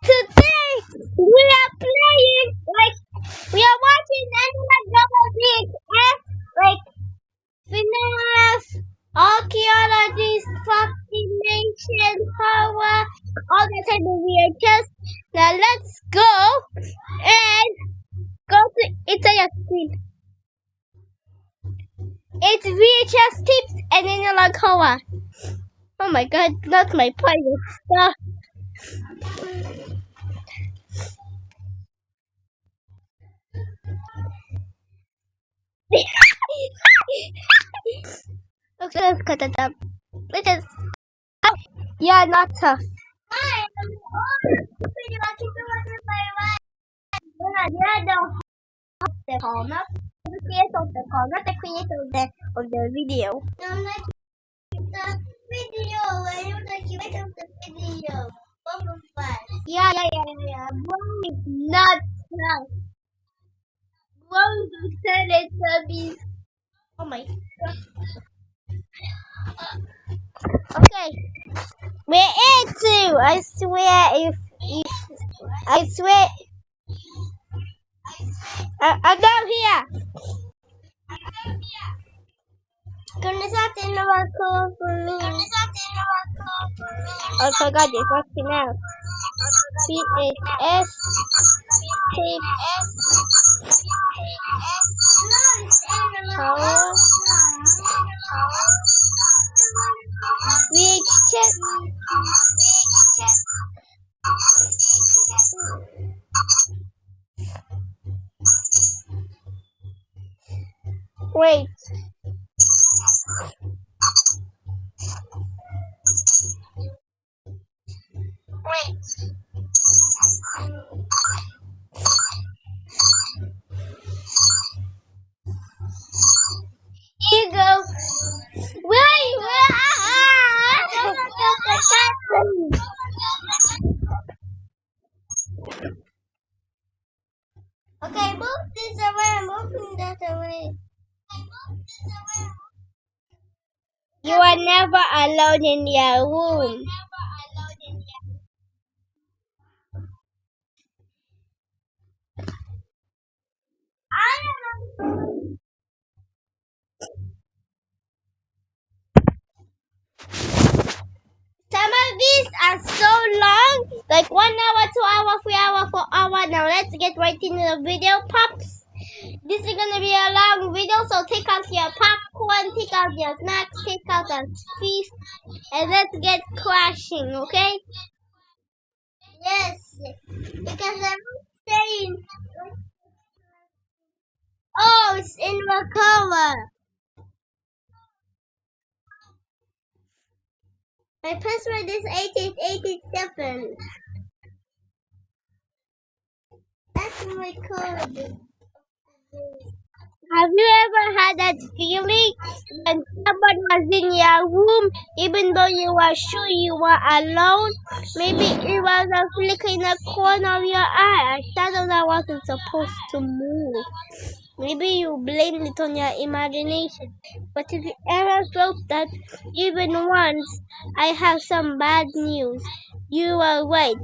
Today we are playing we are watching Animal Global VHS finance, archaeologist, fascination, power, all the time of VHS. Now let's go and go to entire screen. It's VHS tips and analog horror. Oh my god, not my private stuff. Okay, let's cut it up. Let's just. Oh, yeah, not tough. Hi, the corner. The creator of the corner, not the creator of the video. I'm like the video. I am the creator of the video. Yeah. Mom is not tough. Mom is Teletubbies. Oh my god. Okay. We're into. I swear if I swear I'm down here. Gonna start in the call for me. I forgot this. What's it now? VHS tape power VHS. Wait. Here you go. Okay, move this away. I'm moving that away. You are never alone in your room. Some of these are so long, like 1 hour, 2 hour, 3 hour, 4 hour. Now let's get right into the video, pops. This is gonna be a long video, so take out your popcorn, take out your snacks, take out the feast, and let's get crashing, okay? Yes, because I'm saying, oh, it's in the cover. My password is 8887. That's my code. Have you ever had that feeling when someone was in your room, even though you were sure you were alone? Maybe it was a flicker in the corner of your eye, a shadow that wasn't supposed to move. Maybe you blamed it on your imagination. But if you ever felt that even once, I have some bad news. You are right.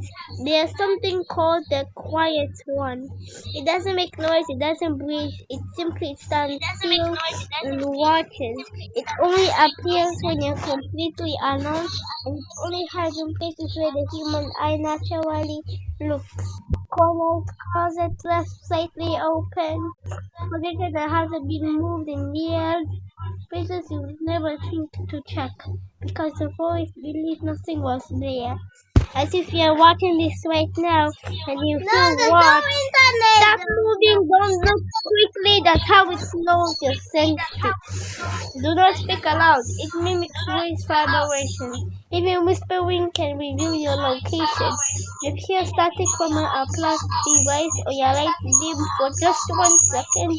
There's something called the quiet one. It doesn't make noise, it doesn't breathe, it simply stands still and watches. It only appears when you're completely alone, and it only hides in places where the human eye naturally looks. Corners, closets left slightly open, positions that hasn't been moved in years, places you would never think to check, because the voice believed nothing was there. As if you're watching this right now and you feel watched. Stop moving, don't look quickly, that's how it knows your senses. Do not speak aloud, it mimics voice vibration. Even whispering can reveal your location. You hear static from an unplugged device or your light dims for just 1 second.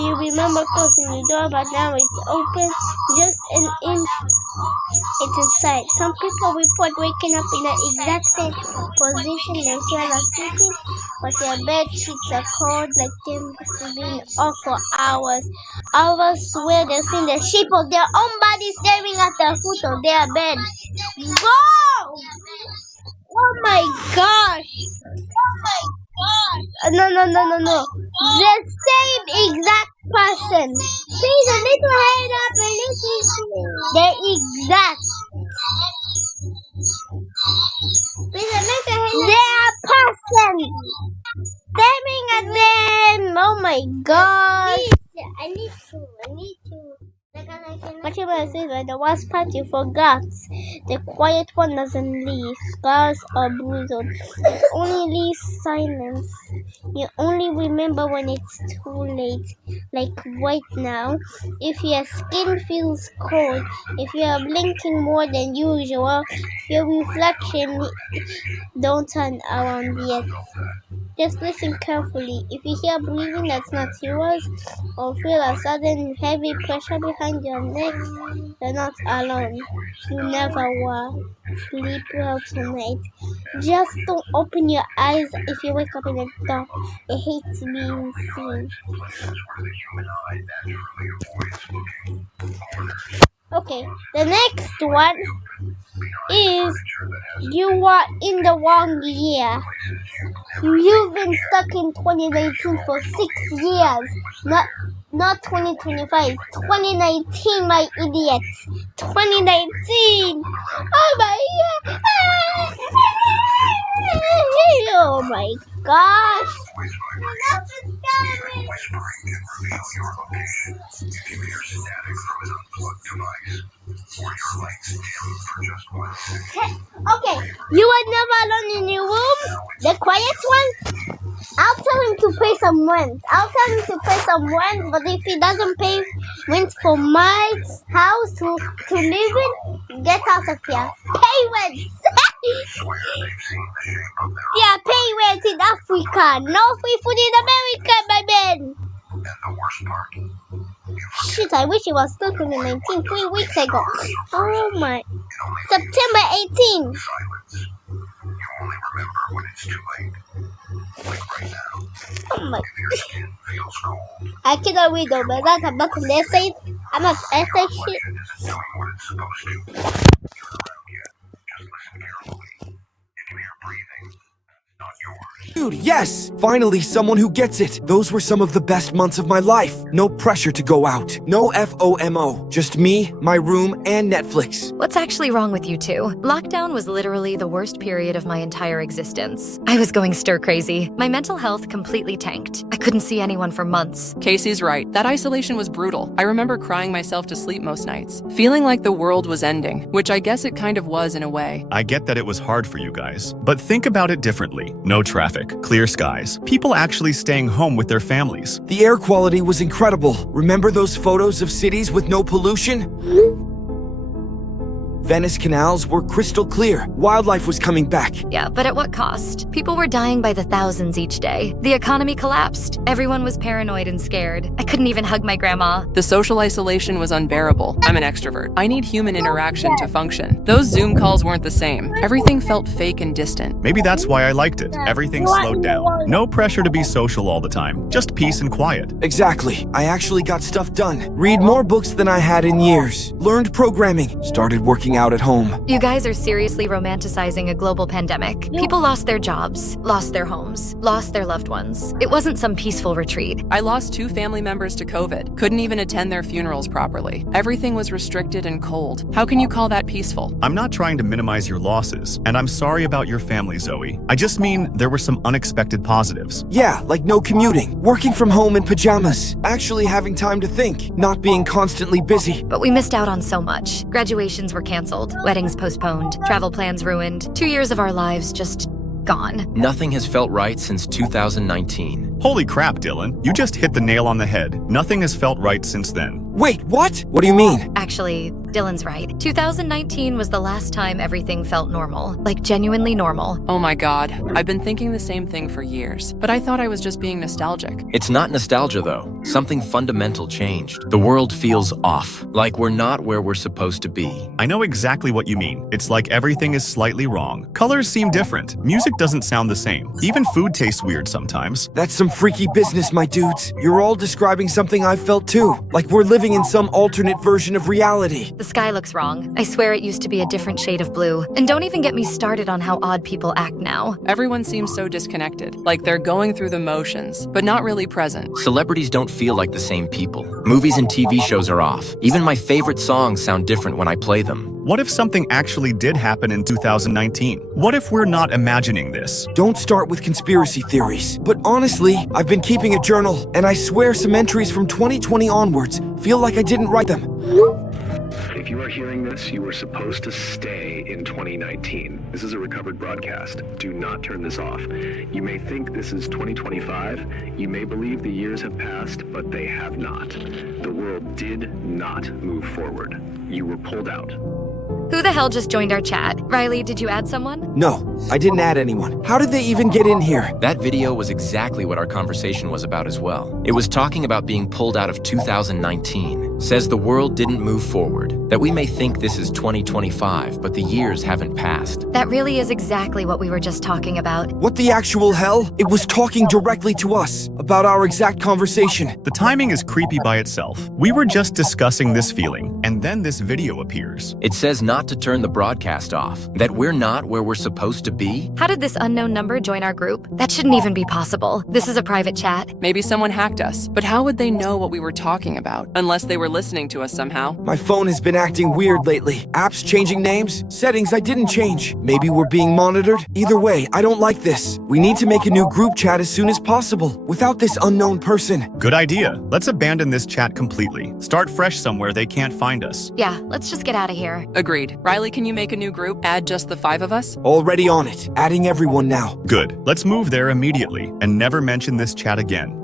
You remember closing the door, but now it's open just an inch. It's inside. Some people report waking up in the exact same position they feel like sleeping, but their bed sheets are cold like they've been off for hours. Others swear they've seen the shape of their own body staring at the foot of their bed. Whoa! Oh my god! No. The same exact person. Please, a little head up, a little. The exact. Please, a little head up. They are person. Staring at them. Oh my God. Please, I need to. But you must say that the worst part you forgot. The quiet one doesn't leave scars or bruises. It only leaves silence. You only remember when it's too late. Like right now, if your skin feels cold, if you are blinking more than usual, your reflection don't turn around yet. Just listen carefully. If you hear breathing that's not yours, or feel a sudden heavy pressure behind your neck, you're not alone. You never were. Sleep well tonight. Just don't open your eyes if you wake up in the dark. I hate being seen. Okay, the next one is you are in the wrong year. You've been stuck in 2019 for 6 years. Not 2025. 2019, my idiot. 2019. Oh my God. Oh my gosh. Okay, you are never alone in your room. The quiet one. I'll tell him to pay some rent. But if he doesn't pay rent for my house to live in, get out of here. Pay rent. Yeah, pay rent in Africa. No free food in America, my man. Shit, I wish it was still 2019, 3 weeks ago. Oh my. September 18. Oh my. I cannot read though, but I'm not an essay. I'm not essay shit. Dude, yes! Finally, someone who gets it. Those were some of the best months of my life. No pressure to go out. No FOMO. Just me, my room, and Netflix. What's actually wrong with you two? Lockdown was literally the worst period of my entire existence. I was going stir-crazy. My mental health completely tanked. I couldn't see anyone for months. Casey's right. That isolation was brutal. I remember crying myself to sleep most nights, feeling like the world was ending, which I guess it kind of was in a way. I get that it was hard for you guys, but think about it differently. No traffic, clear skies, people actually staying home with their families. The air quality was incredible. Remember those photos of cities with no pollution? Venice canals were crystal clear. Wildlife was coming back. Yeah, but at what cost? People were dying by the thousands each day. The economy collapsed. Everyone was paranoid and scared. I couldn't even hug my grandma. The social isolation was unbearable. I'm an extrovert. I need human interaction to function. Those Zoom calls weren't the same. Everything felt fake and distant. Maybe that's why I liked it. Everything slowed down. No pressure to be social all the time. Just peace and quiet. Exactly. I actually got stuff done. Read more books than I had in years. Learned programming. Started working out at home. You guys are seriously romanticizing a global pandemic. People lost their jobs, lost their homes, lost their loved ones. It wasn't some peaceful retreat. I lost 2 family members to COVID. Couldn't even attend their funerals properly. Everything was restricted and cold. How can you call that peaceful? I'm not trying to minimize your losses, and I'm sorry about your family, Zoe. I just mean there were some unexpected positives. Yeah, like no commuting, working from home in pajamas, actually having time to think, not being constantly busy. But we missed out on so much. Graduations were canceled, weddings postponed, travel plans ruined. 2 years of our lives just gone. Nothing has felt right since 2019. Holy crap, Dylan. You just hit the nail on the head. Nothing has felt right since then. Wait, what? What do you mean? Actually, Dylan's right. 2019 was the last time everything felt normal. Like genuinely normal. Oh my God. I've been thinking the same thing for years, but I thought I was just being nostalgic. It's not nostalgia though. Something fundamental changed. The world feels off, like we're not where we're supposed to be. I know exactly what you mean. It's like everything is slightly wrong. Colors seem different. Music doesn't sound the same. Even food tastes weird sometimes. That's some freaky business, my dudes. You're all describing something I've felt too. Like we're living in some alternate version of reality. The sky looks wrong. I swear it used to be a different shade of blue. And don't even get me started on how odd people act now. Everyone seems so disconnected, like they're going through the motions, but not really present. Celebrities don't feel like the same people. Movies and TV shows are off. Even my favorite songs sound different when I play them. What if something actually did happen in 2019? What if we're not imagining this? Don't start with conspiracy theories. But honestly, I've been keeping a journal, and I swear some entries from 2020 onwards feel like I didn't write them. If you are hearing this, you were supposed to stay in 2019. This is a recovered broadcast. Do not turn this off. You may think this is 2025. You may believe the years have passed, but they have not. The world did not move forward. You were pulled out. Who the hell just joined our chat? Riley, did you add someone? No, I didn't add anyone. How did they even get in here? That video was exactly what our conversation was about as well. It was talking about being pulled out of 2019. Says the world didn't move forward. That we may think this is 2025, but the years haven't passed. That really is exactly what we were just talking about. What the actual hell? It was talking directly to us about our exact conversation. The timing is creepy by itself. We were just discussing this feeling, and then this video appears. It says not to turn the broadcast off. That we're not where we're supposed to be. How did this unknown number join our group? That shouldn't even be possible. This is a private chat. Maybe someone hacked us, but how would they know what we were talking about? Unless they were listening to us somehow. My phone has been acting weird lately. Apps changing names, settings I didn't change. Maybe we're being monitored. Either way, I don't like this. We need to make a new group chat as soon as possible, without this unknown person. Good idea. Let's abandon this chat completely. Start fresh somewhere they can't find us. Yeah, let's just get out of here. Agreed. Riley, can you make a new group? Add just the 5 of us? Already on it. Adding everyone now. Good. Let's move there immediately and never mention this chat again.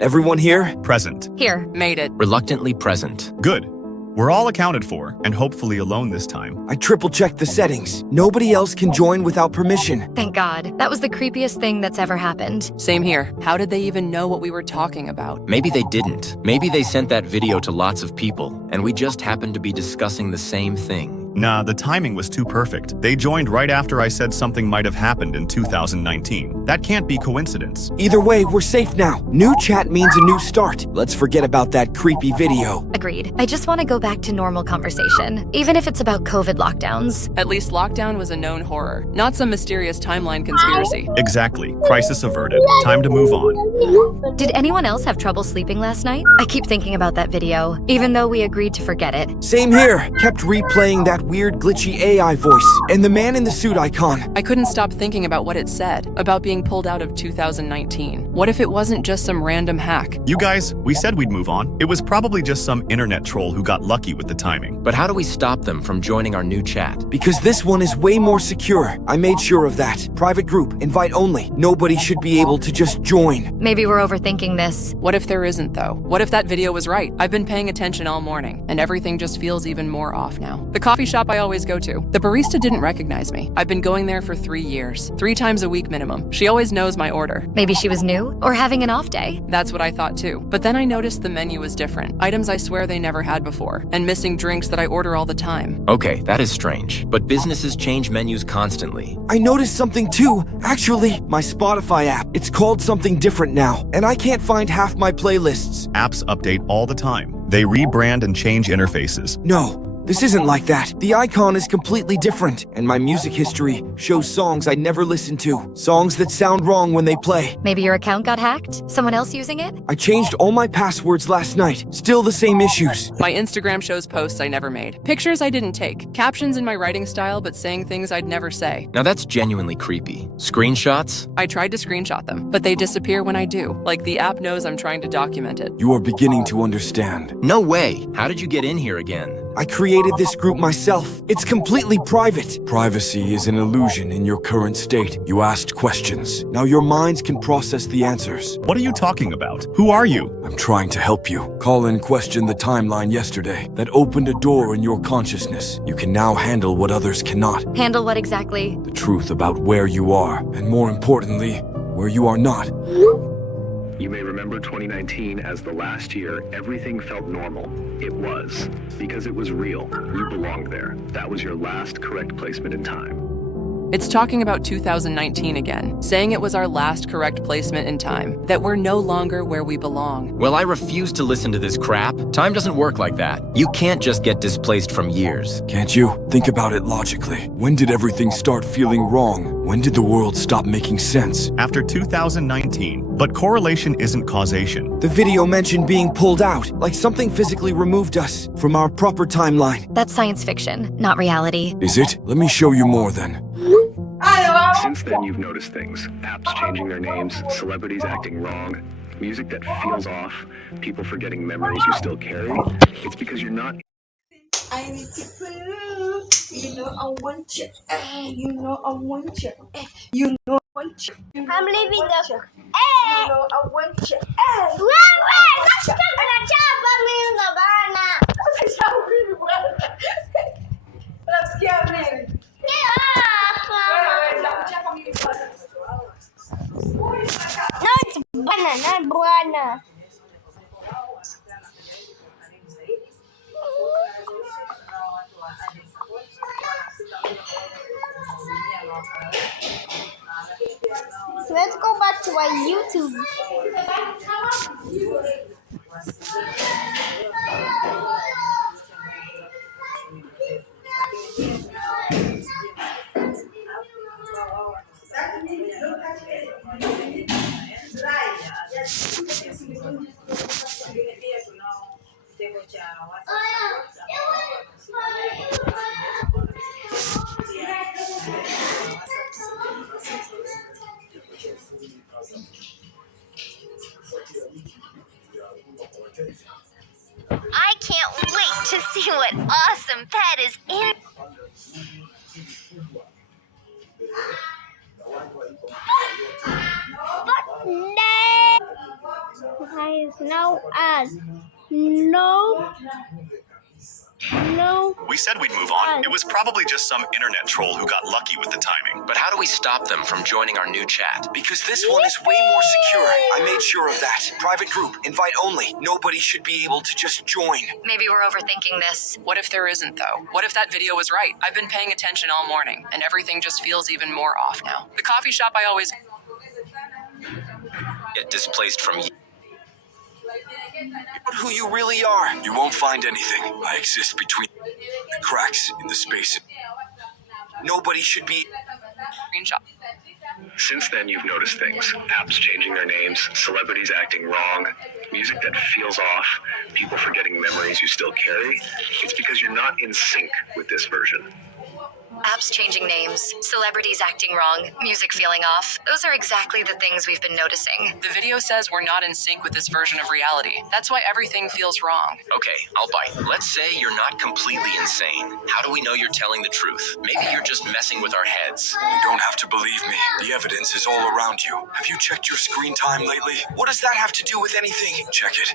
Everyone here? Present. Here. Made it. Reluctantly present. Good. We're all accounted for, and hopefully alone this time. I triple-checked the settings. Nobody else can join without permission. Thank God. That was the creepiest thing that's ever happened. Same here. How did they even know what we were talking about? Maybe they didn't. Maybe they sent that video to lots of people, and we just happened to be discussing the same thing. Nah, the timing was too perfect. They joined right after I said something might have happened in 2019. That can't be coincidence. Either way, we're safe now. New chat means a new start. Let's forget about that creepy video. Agreed. I just want to go back to normal conversation, even if it's about COVID lockdowns. At least lockdown was a known horror, not some mysterious timeline conspiracy. Exactly. Crisis averted. Time to move on. Did anyone else have trouble sleeping last night? I keep thinking about that video, even though we agreed to forget it. Same here. Kept replaying that weird glitchy AI voice and the man in the suit icon. I couldn't stop thinking about what it said, about being pulled out of 2019. What if it wasn't just some random hack? You guys, we said we'd move on. It was probably just some internet troll who got lucky with the timing. But how do we stop them from joining our new chat? Because this one is way more secure. I made sure of that. Private group, invite only. Nobody should be able to just join. Maybe we're overthinking this. What if there isn't, though? What if that video was right? I've been paying attention all morning, and everything just feels even more off now. The coffee shop I always go to, the barista didn't recognize me. I've been going there for 3 years, 3 times a week minimum. She always knows my order. Maybe she was new or having an off day. That's what I thought too. But then I noticed the menu was different. Items I swear they never had before, and missing drinks that I order all the time. Okay, that is strange. But businesses change menus constantly. I noticed something too. Actually, my Spotify app. It's called something different now, and I can't find half my playlists. Apps update all the time. They rebrand and change interfaces. No. This isn't like that. The icon is completely different, and my music history shows songs I never listened to. Songs that sound wrong when they play. Maybe your account got hacked? Someone else using it? I changed all my passwords last night. Still the same issues. My Instagram shows posts I never made. Pictures I didn't take. Captions in my writing style but saying things I'd never say. Now that's genuinely creepy. Screenshots? I tried to screenshot them, but they disappear when I do. Like the app knows I'm trying to document it. You are beginning to understand. No way. How did you get in here again? I created this group myself. It's completely private. Privacy is an illusion in your current state. You asked questions. Now your minds can process the answers. What are you talking about? Who are you? I'm trying to help you. Colin questioned the timeline yesterday. That opened a door in your consciousness. You can now handle what others cannot. Handle what exactly? The truth about where you are, and more importantly, where you are not. You may remember 2019 as the last year everything felt normal. It was. Because it was real. You belonged there. That was your last correct placement in time. It's talking about 2019 again, saying it was our last correct placement in time, that we're no longer where we belong. Well, I refuse to listen to this crap. Time doesn't work like that. You can't just get displaced from years. Can't you? Think about it logically. When did everything start feeling wrong? When did the world stop making sense? After 2019, but correlation isn't causation. The video mentioned being pulled out, like something physically removed us from our proper timeline. That's science fiction, not reality. Is it? Let me show you more then. Since then, you've noticed things. Apps changing their names, celebrities acting wrong, music that feels off, people forgetting memories you still carry. It's because you're not... I need to prove, you know I want you, you know I want you, you know I want you. I'm leaving the... You know I want you, Let's go to the job. I'm leaving the banana. Let's get ready. Get off. No, it's banana, banana. Let's go back to our YouTube. I can't wait to see what awesome pet is in. Guys, no ads. No. We said we'd move on. It was probably just some internet troll who got lucky with the timing. But how do we stop them from joining our new chat? Because this one is way more secure. I made sure of that. Private group, invite only. Nobody should be able to just join. Maybe we're overthinking this. What if there isn't, though? What if that video was right? I've been paying attention all morning, and everything just feels even more off now. The coffee shop I always... Get displaced from years. Who you really are. You won't find anything. I exist between the cracks in the space. Nobody should be... Screenshot. Since then, you've noticed things. Apps changing their names, celebrities acting wrong, music that feels off, people forgetting memories you still carry. It's because you're not in sync with this version. Apps changing names, celebrities acting wrong, music feeling off. Those are exactly the things we've been noticing. The video says we're not in sync with this version of reality. That's why everything feels wrong. Okay, I'll bite. Let's say you're not completely insane. How do we know you're telling the truth? Maybe you're just messing with our heads. You don't have to believe me. The evidence is all around you. Have you checked your screen time lately? What does that have to do with anything? Check it.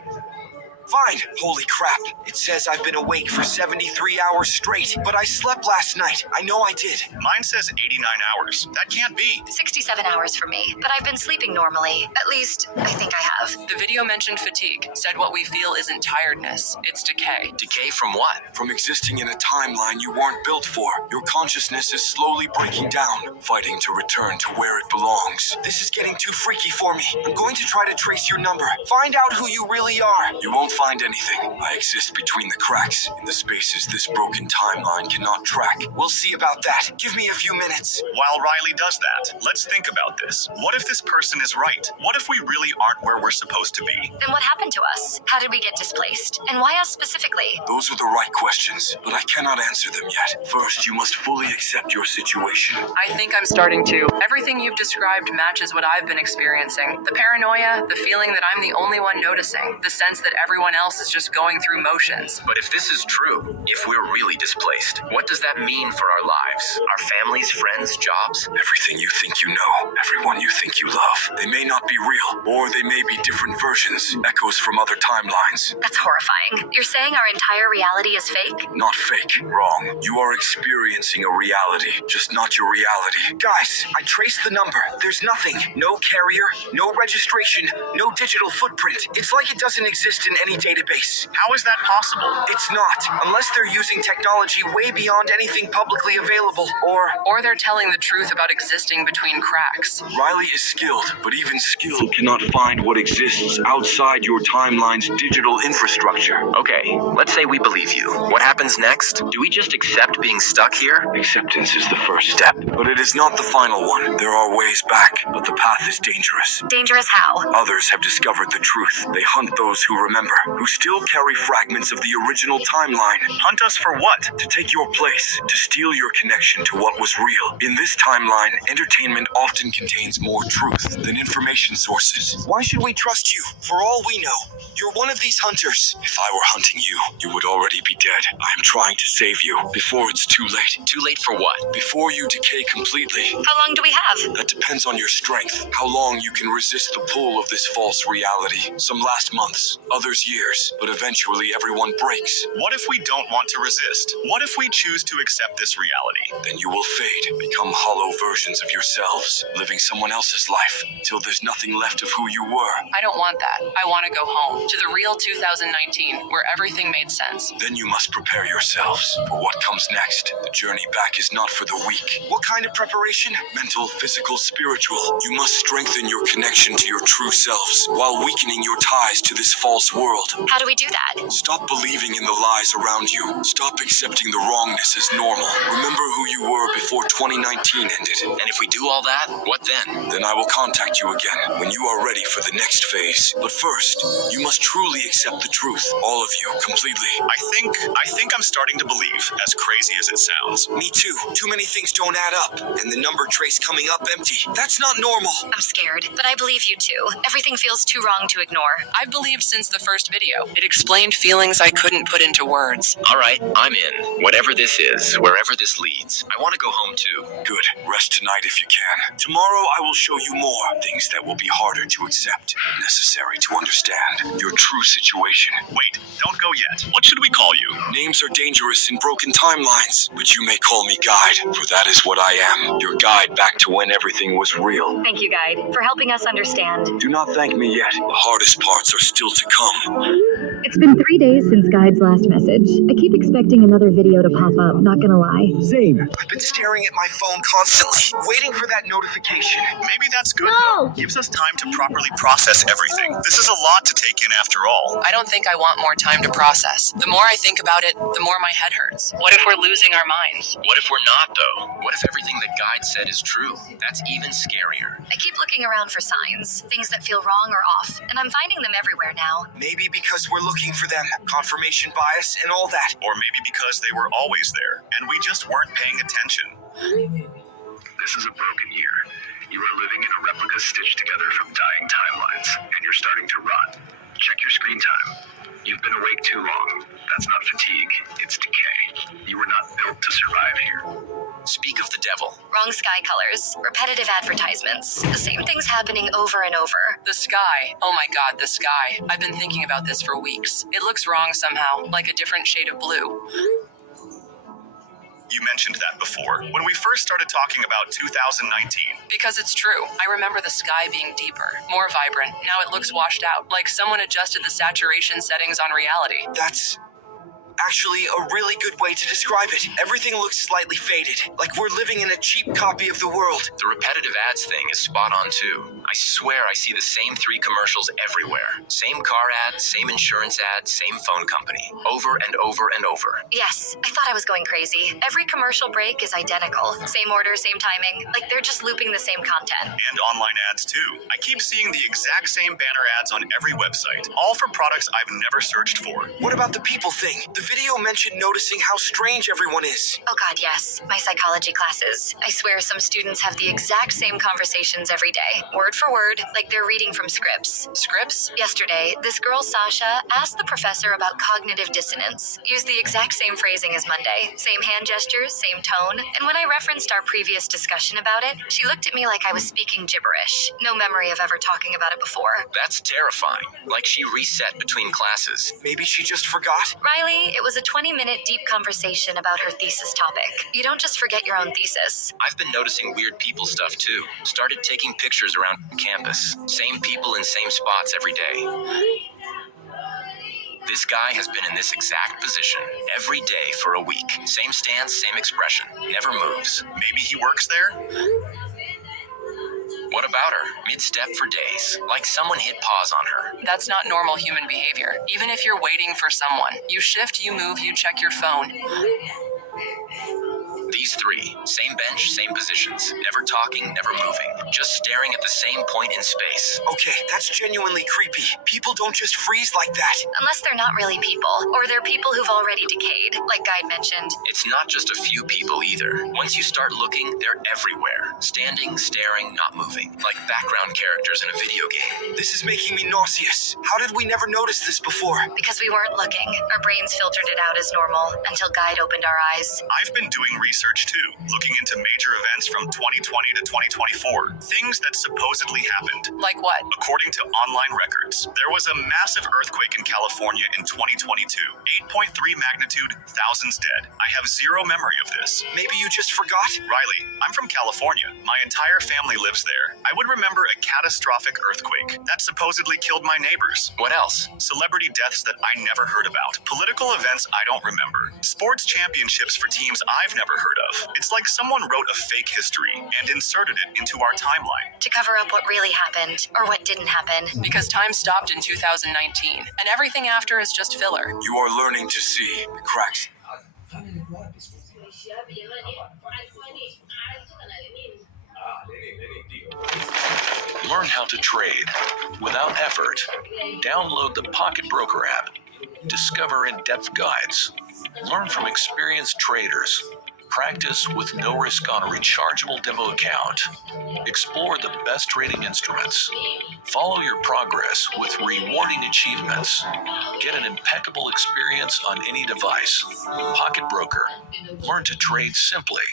Fine. Holy crap. It says I've been awake for 73 hours straight, but I slept last night. I know I did. Mine says 89 hours. That can't be. 67 hours for me, but I've been sleeping normally. At least, I think I have. The video mentioned fatigue, said what we feel isn't tiredness, it's decay. Decay from what? From existing in a timeline you weren't built for. Your consciousness is slowly breaking down, fighting to return to where it belongs. This is getting too freaky for me. I'm going to try to trace your number. Find out who you really are. You won't find anything. I exist between the cracks in the spaces this broken timeline cannot track. We'll see about that. Give me a few minutes. While Riley does that, let's think about this. What if this person is right? What if we really aren't where we're supposed to be? Then what happened to us? How did we get displaced? And why us specifically? Those are the right questions, but I cannot answer them yet. First, you must fully accept your situation. I think I'm starting to. Everything you've described matches what I've been experiencing. The paranoia, the feeling that I'm the only one noticing, the sense that everyone else is just going through motions. But if this is true, if we're really displaced, what does that mean for our lives? Our families, friends, jobs? Everything you think you know, everyone you think you love. They may not be real, or they may be different versions, echoes from other timelines. That's horrifying. You're saying our entire reality is fake? Not fake. Wrong. You are experiencing a reality, just not your reality. Guys, I traced the number. There's nothing. No carrier, no registration, no digital footprint. It's like it doesn't exist in any any database. How is that possible? It's not, unless they're using technology way beyond anything publicly available, Or they're telling the truth about existing between cracks. Riley is skilled, but even skilled cannot find what exists outside your timeline's digital infrastructure. Okay, let's say we believe you. What happens next? Do we just accept being stuck here? Acceptance is the first step, but it is not the final one. There are ways back, but the path is dangerous. Dangerous how? Others have discovered the truth. They hunt those who remember, who still carry fragments of the original timeline. Hunt us for what? To take your place, to steal your connection to what was real. In this timeline, entertainment often contains more truth than information sources. Why should we trust you? For all we know, you're one of these hunters. If I were hunting you, you would already be dead. I am trying to save you before it's too late. Too late for what? Before you decay completely. How long do we have? That depends on your strength, how long you can resist the pull of this false reality. Some last months, others years, but eventually everyone breaks. What if we don't want to resist? What if we choose to accept this reality? Then you will fade, become hollow versions of yourselves, living someone else's life, till there's nothing left of who you were. I don't want that. I want to go home, to the real 2019, where everything made sense. Then you must prepare yourselves for what comes next. The journey back is not for the weak. What kind of preparation? Mental, physical, spiritual. You must strengthen your connection to your true selves, while weakening your ties to this false world. How do we do that? Stop believing in the lies around you. Stop accepting the wrongness as normal. Remember who you were before 2019 ended. And if we do all that, what then? Then I will contact you again when you are ready for the next phase. But first, you must truly accept the truth. All of you, completely. I think I'm starting to believe, as crazy as it sounds. Me too. Too many things don't add up. And the number trace coming up empty. That's not normal. I'm scared, but I believe you too. Everything feels too wrong to ignore. I've believed since the first video. It explained feelings I couldn't put into words. All right, I'm in. Whatever this is, wherever this leads. I want to go home too. Good. Rest tonight if you can. Tomorrow I will show you more. Things that will be harder to accept. Necessary to understand your true situation. Wait, don't go yet. What should we call you? Names are dangerous in broken timelines, but you may call me Guide, for that is what I am. Your guide back to when everything was real. Thank you, Guide, for helping us understand. Do not thank me yet. The hardest parts are still to come. It's been 3 days since Guide's last message. I keep expecting another video to pop up, not gonna lie. Same. I've been staring at my phone constantly, waiting for that notification. Maybe that's good. No. Though. Gives us time to properly process everything. This is a lot to take in after all. I don't think I want more time to process. The more I think about it, the more my head hurts. What if we're losing our minds? What if we're not, though? What if everything that Guide said is true? That's even scarier. I keep looking around for signs, things that feel wrong or off, and I'm finding them everywhere now. Maybe because we're looking for them. Confirmation bias and all that. Or maybe because they were always there, and we just weren't paying attention. This is a broken year. You are living in a replica stitched together from dying timelines, and you're starting to rot. Check your screen time. You've been awake too long. That's not fatigue, it's decay. You were not built to survive here. Speak of the devil. Wrong sky colors, repetitive advertisements, the same things happening over and over. The sky. Oh my god, the sky. I've been thinking about this for weeks. It looks wrong somehow, like a different shade of blue. You mentioned that before, when we first started talking about 2019. Because it's true. I remember the sky being deeper, more vibrant. Now it looks washed out, like someone adjusted the saturation settings on reality. That's actually a really good way to describe it. Everything looks slightly faded, like we're living in a cheap copy of the world. The repetitive ads thing is spot on too. I swear I see the same 3 commercials everywhere. Same car ad, same insurance ad, same phone company. Over and over and over. Yes, I thought I was going crazy. Every commercial break is identical. Same order, same timing, like they're just looping the same content. And online ads too. I keep seeing the exact same banner ads on every website, all for products I've never searched for. What about the people thing? The video mentioned noticing how strange everyone is. Oh god, yes. My psychology classes. I swear some students have the exact same conversations every day. Word for word, like they're reading from scripts. Scripts? Yesterday, this girl, Sasha, asked the professor about cognitive dissonance. Used the exact same phrasing as Monday. Same hand gestures, same tone. And when I referenced our previous discussion about it, she looked at me like I was speaking gibberish. No memory of ever talking about it before. That's terrifying. Like she reset between classes. Maybe she just forgot? Riley, it was a 20-minute deep conversation about her thesis topic. You don't just forget your own thesis. I've been noticing weird people stuff too. Started taking pictures around campus. Same people in same spots every day. This guy has been in this exact position every day for a week. Same stance, same expression, never moves. Maybe he works there? What about her? Mid-step for days, like someone hit pause on her. That's not normal human behavior. Even if you're waiting for someone, you shift, you move, you check your phone. These three, same bench, same positions, never talking, never moving, just staring at the same point in space. Okay, that's genuinely creepy. People don't just freeze like that. Unless they're not really people, or they're people who've already decayed, like Guide mentioned. It's not just a few people either. Once you start looking, they're everywhere. Standing, staring, not moving, like background characters in a video game. This is making me nauseous. How did we never notice this before? Because we weren't looking. Our brains filtered it out as normal until Guide opened our eyes. I've been doing research too, looking into major events from 2020 to 2024. Things that supposedly happened. Like what? According to online records, there was a massive earthquake in California in 2022. 8.3 magnitude, thousands dead. I have zero memory of this. Maybe you just forgot? Riley, I'm from California. My entire family lives there. I would remember a catastrophic earthquake that supposedly killed my neighbors. What else? Celebrity deaths that I never heard about. Political events I don't remember. Sports championships for teams I've never heard of. It's like someone wrote a fake history and inserted it into our timeline. To cover up what really happened, or what didn't happen. Because time stopped in 2019, and everything after is just filler. You are learning to see the cracks. Learn how to trade without effort. Download the Pocket Broker app. Discover in-depth guides. Learn from experienced traders. Practice with no risk on a rechargeable demo account. Explore the best trading instruments. Follow your progress with rewarding achievements. Get an impeccable experience on any device. Pocket Broker. Learn to trade simply.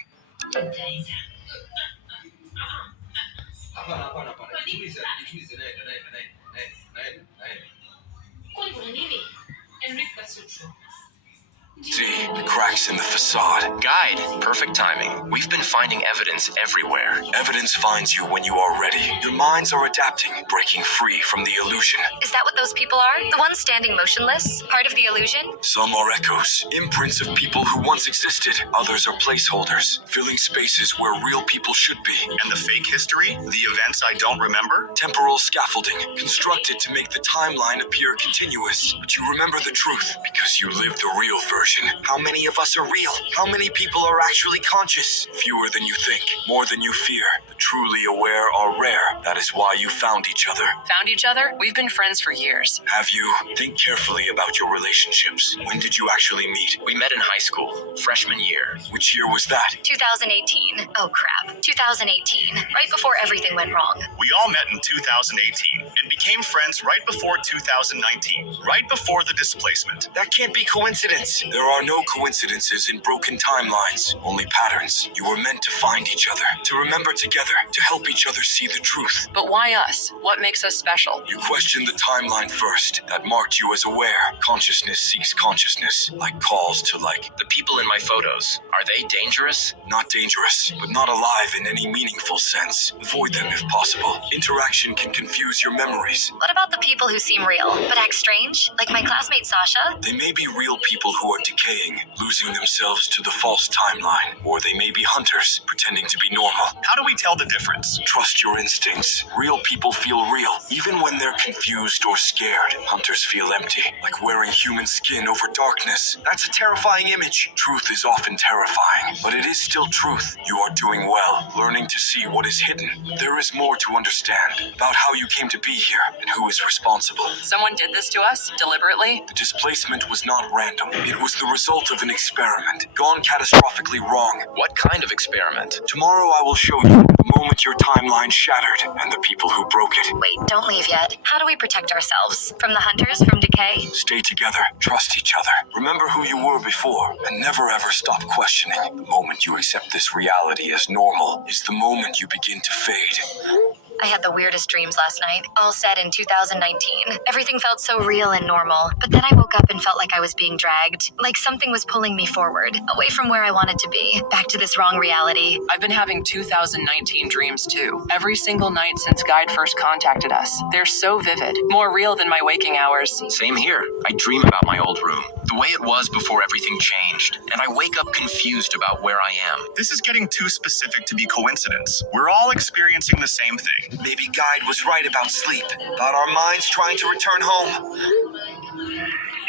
See the cracks in the facade. Guide, perfect timing. We've been finding evidence everywhere. Evidence finds you when you are ready. Your minds are adapting, breaking free from the illusion. Is that what those people are? The ones standing motionless? Part of the illusion? Some are echoes, imprints of people who once existed. Others are placeholders, filling spaces where real people should be. And the fake history? The events I don't remember? Temporal scaffolding, constructed to make the timeline appear continuous. But you remember the truth, because you lived the real version. How many of us are real? How many people are actually conscious? Fewer than you think, more than you fear. The truly aware are rare. That is why you found each other. Found each other? We've been friends for years. Have you? Think carefully about your relationships. When did you actually meet? We met in high school, freshman year. Which year was that? 2018. Oh crap. 2018. Right before everything went wrong. We all met in 2018 and became friends right before 2019, right before the displacement. That can't be coincidence. There are no coincidences in broken timelines, only patterns. You were meant to find each other, to remember together, to help each other see the truth. But why us? What makes us special? You questioned the timeline first. That marked you as aware. Consciousness seeks consciousness, like calls to like. The people in my photos, are they dangerous? Not dangerous, but not alive in any meaningful sense. Avoid them if possible. Interaction can confuse your memories. What about the people who seem real, but act strange? Like my classmate Sasha? They may be real people who are decaying, losing themselves to the false timeline, or they may be hunters, pretending to be normal. How do we tell the difference? Trust your instincts. Real people feel real, even when they're confused or scared. Hunters feel empty, like wearing human skin over darkness. That's a terrifying image. Truth is often terrifying, but it is still truth. You are doing well, learning to see what is hidden. There is more to understand about how you came to be here and who is responsible. Someone did this to us, deliberately? The displacement was not random. It was the result of an experiment, gone catastrophically wrong. What kind of experiment? Tomorrow I will show you the moment your timeline shattered and the people who broke it. Wait, don't leave yet. How do we protect ourselves? From the hunters? From decay? Stay together, trust each other, remember who you were before, and never ever stop questioning. The moment you accept this reality as normal is the moment you begin to fade. I had the weirdest dreams last night, all set in 2019. Everything felt so real and normal, but then I woke up and felt like I was being dragged, like something was pulling me forward, away from where I wanted to be, back to this wrong reality. I've been having 2019 dreams too. Every single night since Guide first contacted us. They're so vivid, more real than my waking hours. Same here. I dream about my old room, the way it was before everything changed, and I wake up confused about where I am. This is getting too specific to be coincidence. We're all experiencing the same thing. Maybe Guide was right about sleep, about our minds trying to return home.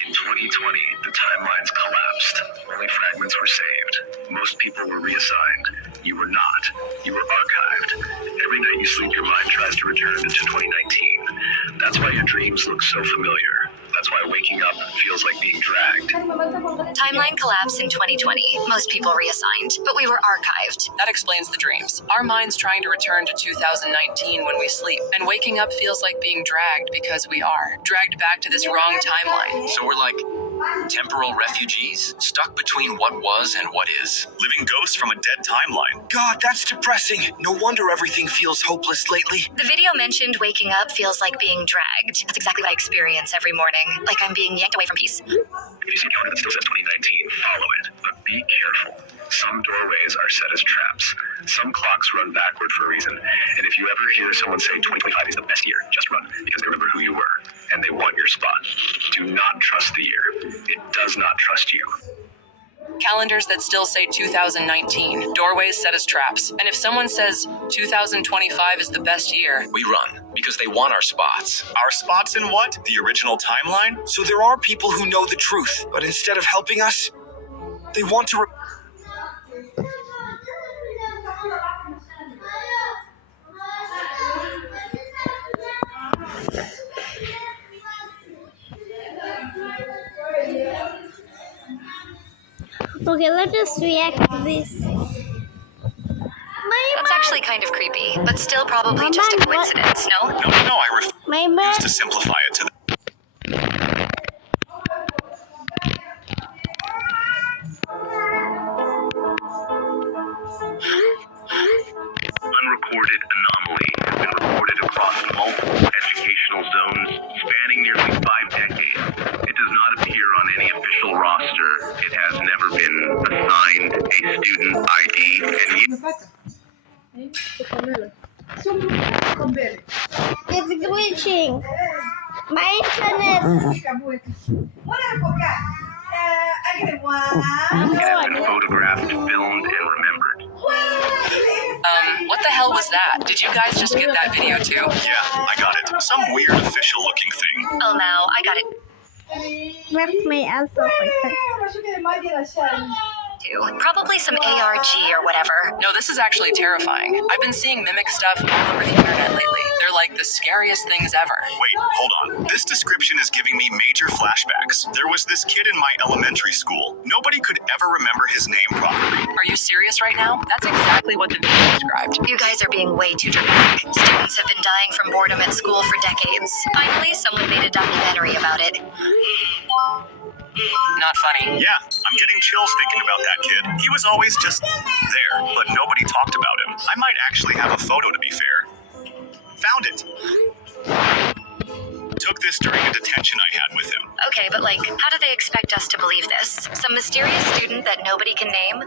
In 2020, the timelines collapsed. Only fragments were saved. Most people were reassigned. You were not. You were archived. Every night you sleep, your mind tries to return into 2019. That's why your dreams look so familiar. That's why waking up feels like being dragged. Timeline collapse in 2020. Most people reassigned, but we were archived. That explains the dreams. Our minds trying to return to 2019 when we sleep, and waking up feels like being dragged because we are. Dragged back to this wrong timeline. So we're like temporal refugees, stuck between what was and what is. Living ghosts from a dead timeline. God, that's depressing. No wonder everything feels hopeless lately. The video mentioned waking up feels like being dragged. That's exactly what I experience every morning, like I'm being yanked away from peace. If you see a calendar that still says 2019, follow it. But be careful. Some doorways are set as traps. Some clocks run backward for a reason. And if you ever hear someone say 2025 is the best year, just run, because they remember who you were, and they want your spot. Do not trust the year. It does not trust you. Calendars that still say 2019, doorways set as traps. And if someone says 2025 is the best year, We run because they want our spots. Our spots in what? The original timeline? So there are people who know the truth, but instead of helping us, they want to... Okay, let us react to this. That's actually kind of creepy, but still probably just a coincidence, no? No, I refuse My mom. to simplify it to the... Unrecorded anomaly has been reported across multiple educational zones spanning nearly 5 decades. It does not appear on any official roster. It has never been assigned a student ID, and It's glitching. My internet. it has been photographed, filmed, and remembered. what the hell was that? Did you guys just get that video too? Yeah, I got it. Some weird official looking thing. Oh, now I got it Where's my answer? too. Probably some ARG or whatever. No, this is actually terrifying. I've been seeing mimic stuff all over the internet lately. They're like the scariest things ever. Wait, hold on. This description is giving me major flashbacks. There was this kid in my elementary school. Nobody could ever remember his name properly. Are you serious right now? That's exactly what the video described. You guys are being way too dramatic. Students have been dying from boredom at school for decades. Finally, someone made a documentary about it. Not funny. Yeah, I'm getting chills thinking about that kid. He was always just there, but nobody talked about him. I might actually have a photo to be fair. Found it. Took this during a detention I had with him. Okay, but like, how do they expect us to believe this? Some mysterious student that nobody can name?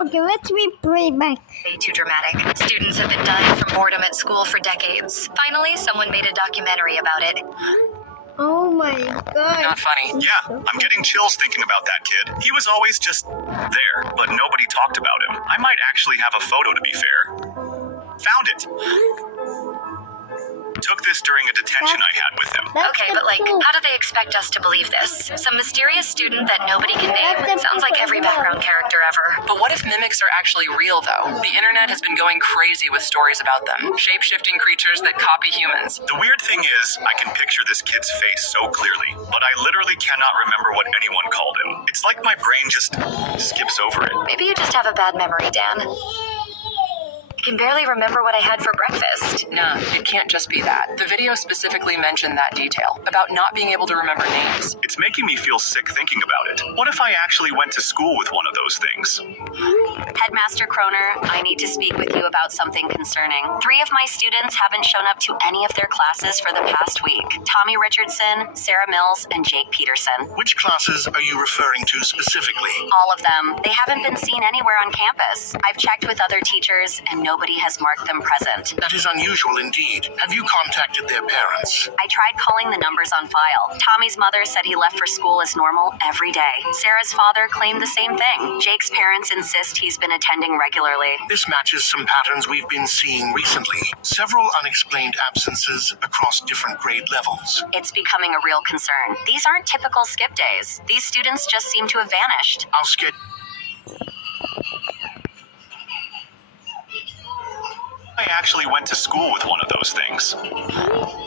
Okay, let's replay back. Way too dramatic. Students have been dying from boredom at school for decades. Finally, someone made a documentary about it. Oh my god. Not funny. Yeah, I'm getting chills thinking about that kid. He was always just there, but nobody talked about him. I might actually have a photo to be fair. Found it. Took this during a detention I had with him. Okay, but like, how do they expect us to believe this? Some mysterious student that nobody can name? Sounds like every background character ever. But what if mimics are actually real, though? The internet has been going crazy with stories about them. Shape-shifting creatures that copy humans. The weird thing is, I can picture this kid's face so clearly, but I literally cannot remember what anyone called him. It's like my brain just skips over it. Maybe you just have a bad memory, Dan. can barely remember what I had for breakfast. Nah, it can't just be that. The video specifically mentioned that detail, about not being able to remember names. It's making me feel sick thinking about it. What if I actually went to school with one of those things? Headmaster Kroner, I need to speak with you about something concerning. 3 of my students haven't shown up to any of their classes for the past week. Tommy Richardson, Sarah Mills, and Jake Peterson. Which classes are you referring to specifically? All of them. They haven't been seen anywhere on campus. I've checked with other teachers, and nobody has marked them present. That is unusual indeed. Have you contacted their parents? I tried calling the numbers on file. Tommy's mother said he left for school as normal every day. Sarah's father claimed the same thing. Jake's parents insist he's been attending regularly. This matches some patterns we've been seeing recently. Several unexplained absences across different grade levels. It's becoming a real concern. These aren't typical skip days. These students just seem to have vanished. I'll schedule. I actually went to school with one of those things.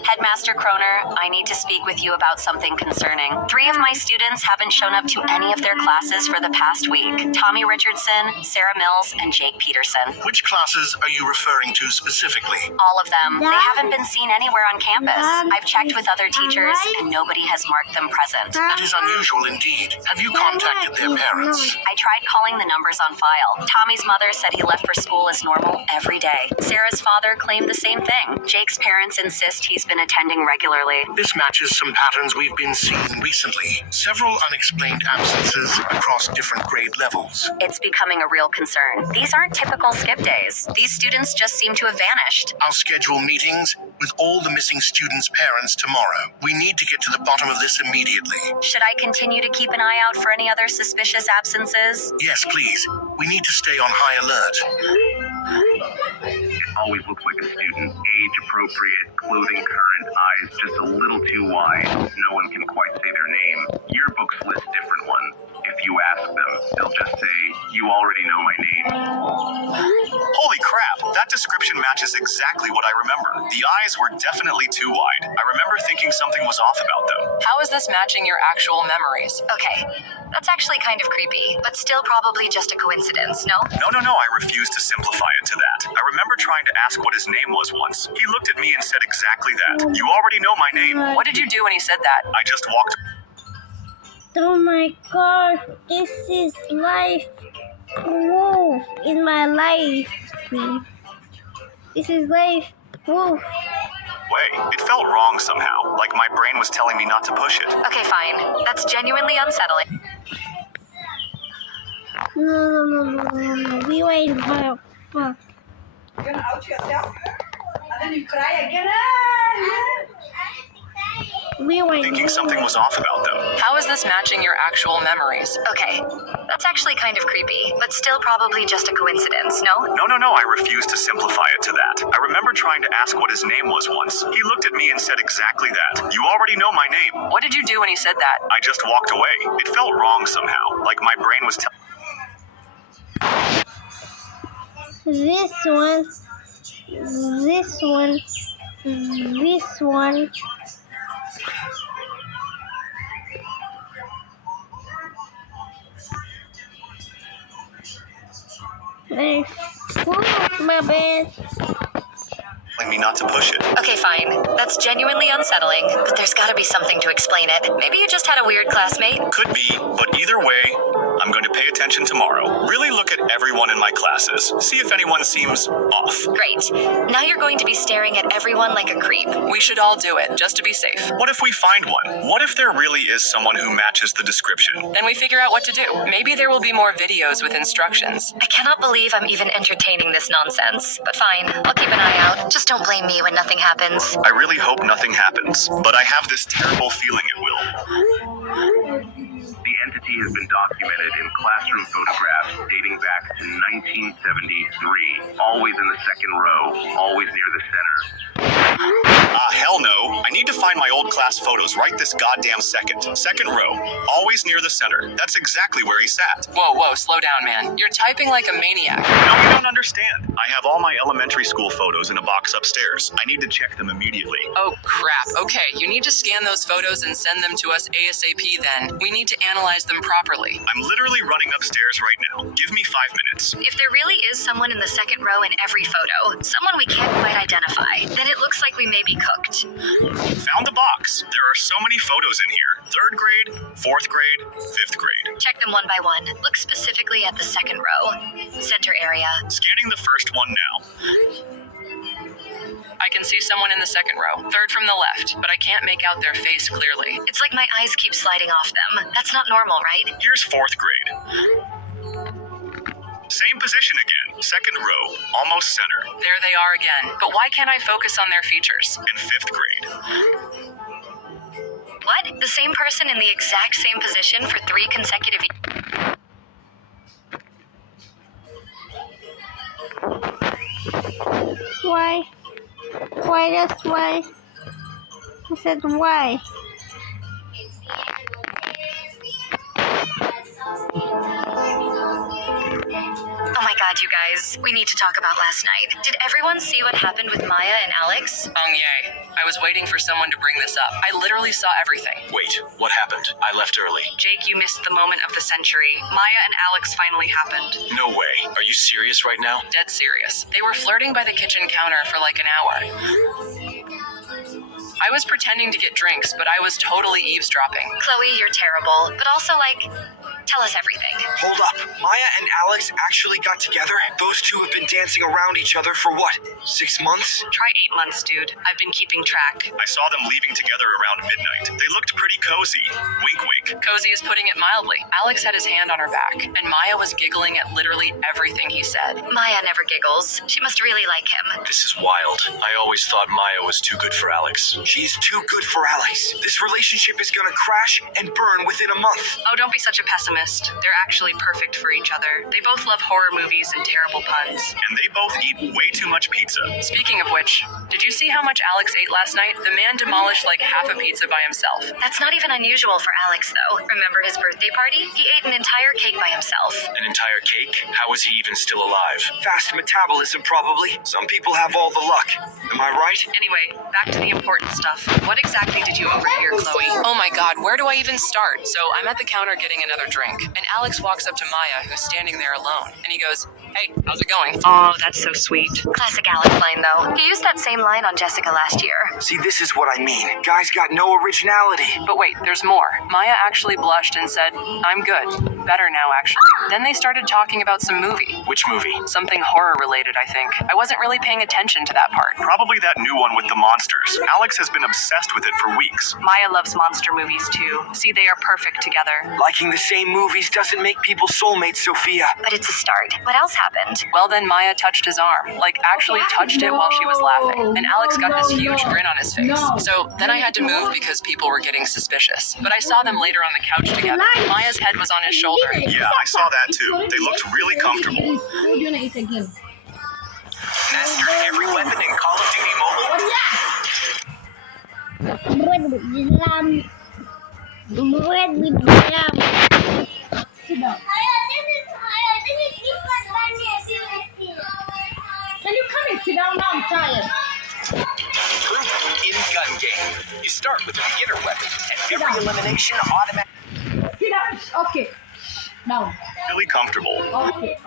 Headmaster Kroner, I need to speak with you about something concerning. 3 of my students haven't shown up to any of their classes for the past week. Tommy Richardson, Sarah Mills, and Jake Peterson. Which classes are you referring to specifically? All of them. They haven't been seen anywhere on campus. I've checked with other teachers, and nobody has marked them present. That is unusual indeed. Have you contacted their parents? I tried calling the numbers on file. Tommy's mother said he left for school as normal every day. Sarah's father claimed the same thing. Jake's parents insist he's been attending regularly. This matches some patterns we've been seeing recently. Several unexplained absences across different grade levels. It's becoming a real concern. These aren't typical skip days. These students just seem to have vanished. I'll schedule meetings with all the missing students' parents tomorrow. We need to get to the bottom of this immediately. Should I continue to keep an eye out for any other suspicious absences? Yes, please. We need to stay on high alert. It always looks like a student. Age appropriate, clothing current, eyes just a little too wide. No one can quite say their name. Yearbooks list different ones. If you ask them, they'll just say, "You already know my name." Holy crap, that description matches exactly what I remember. The eyes were definitely too wide. I remember thinking something was off about them. How is this matching your actual memories? Okay, that's actually kind of creepy, but still probably just a coincidence, no? No, I refuse to simplify it to that. I remember trying to ask what his name was once. He looked at me and said exactly that. "You already know my name." What did you do when he said that? I just walked. Oh my god, this is life. Wolf in my life. This is life. Wolf. Wait, it felt wrong somehow, like my brain was telling me not to push it. Okay, fine. That's genuinely unsettling. No. We wait. Fuck. You're gonna out yourself, and then you cry again. We wait. Thinking something was off about them. How is this matching your actual memories? Okay, that's actually kind of creepy, but still probably just a coincidence, no? No, I refuse to simplify it to that. I remember trying to ask what his name was once. He looked at me and said exactly that. "You already know my name." What did you do when he said that? I just walked away. It felt wrong somehow, like my brain was telling. This one. My bad. Me not to push it. Okay, fine. That's genuinely unsettling, but there's gotta be something to explain it. Maybe you just had a weird classmate? Could be, but either way, I'm going to pay attention tomorrow. Really look at everyone in my classes. See if anyone seems off. Great. Now you're going to be staring at everyone like a creep. We should all do it, just to be safe. What if we find one? What if there really is someone who matches the description? Then we figure out what to do. Maybe there will be more videos with instructions. I cannot believe I'm even entertaining this nonsense, but fine. I'll keep an eye out. Just don't blame me when nothing happens. I really hope nothing happens, but I have this terrible feeling it will. The entity has been documented in classroom photographs dating back to 1973. Always in the second row, always near the center. Hell no. I need to find my old class photos right this goddamn second. Second row, always near the center. That's exactly where he sat. Whoa, slow down, man. You're typing like a maniac. No, you don't understand. I have all my elementary school photos in a box upstairs. I need to check them immediately. Oh, crap. Okay, you need to scan those photos and send them to us ASAP then. We need to analyze them them properly. I'm literally running upstairs right now. Give me 5 minutes. If there really is someone in the second row in every photo, someone we can't quite identify, then it looks like we may be cooked. Found the box. There are so many photos in here. 3rd grade, 4th grade, 5th grade. Check them one by one. Look specifically at the second row. Center area. Scanning the first one now. I can see someone in the second row, 3rd from the left, but I can't make out their face clearly. It's like my eyes keep sliding off them. That's not normal, right? Here's 4th grade. Same position again. Second row, almost center. There they are again. But why can't I focus on their features? And 5th grade. What? The same person in the exact same position for 3 consecutive years? Why? Why that's why? I said why? Oh my god, you guys. We need to talk about last night. Did everyone see what happened with Maya and Alex? Yay. I was waiting for someone to bring this up. I literally saw everything. Wait, what happened? I left early. Jake, you missed the moment of the century. Maya and Alex finally happened. No way. Are you serious right now? Dead serious. They were flirting by the kitchen counter for like an hour. I was pretending to get drinks, but I was totally eavesdropping. Chloe, you're terrible. But also, tell us everything. Hold up. Maya and Alex actually got together? Those two have been dancing around each other for what, 6 months? Try 8 months, dude. I've been keeping track. I saw them leaving together around midnight. They looked pretty cozy. Wink, wink. Cozy is putting it mildly. Alex had his hand on her back, and Maya was giggling at literally everything he said. Maya never giggles. She must really like him. This is wild. I always thought Maya was too good for Alex. She's too good for Alex. This relationship is gonna crash and burn within a month. Oh, don't be such a pessimist. They're actually perfect for each other. They both love horror movies and terrible puns. And they both eat way too much pizza. Speaking of which, did you see how much Alex ate last night? The man demolished like half a pizza by himself. That's not even unusual for Alex, though. Remember his birthday party? He ate an entire cake by himself. An entire cake? How is he even still alive? Fast metabolism, probably. Some people have all the luck. Am I right? Anyway, back to the important stuff. What exactly did you overhear, Chloe? Oh my god, where do I even start? So I'm at the counter getting another drink, and Alex walks up to Maya, who's standing there alone, and he goes, "Hey, how's it going?" Oh, that's so sweet. Classic Alex line, though. He used that same line on Jessica last year. See, this is what I mean. Guys got no originality. But wait, there's more. Maya actually blushed and said, "I'm good. Better now, actually." Then they started talking about some movie. Which movie? Something horror-related, I think. I wasn't really paying attention to that part. Probably that new one with the monsters. Alex has been obsessed with it for weeks. Maya loves monster movies, too. See, they are perfect together. Liking the same movies doesn't make people soulmates, Sophia. But it's a start. What else happened? Well, then Maya touched his arm. Like, actually touched it while she was laughing. And Alex got this huge grin on his face. So then I had to move because people were getting suspicious. But I saw them later on the couch together. Maya's head was on his shoulder. Yeah, I saw that too. They looked really comfortable. Master every weapon in Call of Duty Mobile? Bread with lamb. Bread with lamb. Sit down. Can you come and sit down now? I'm tired. Group in gun game. You start with a beginner weapon, and every elimination automatic. Sit down. Okay. Down. Really comfortable. Okay.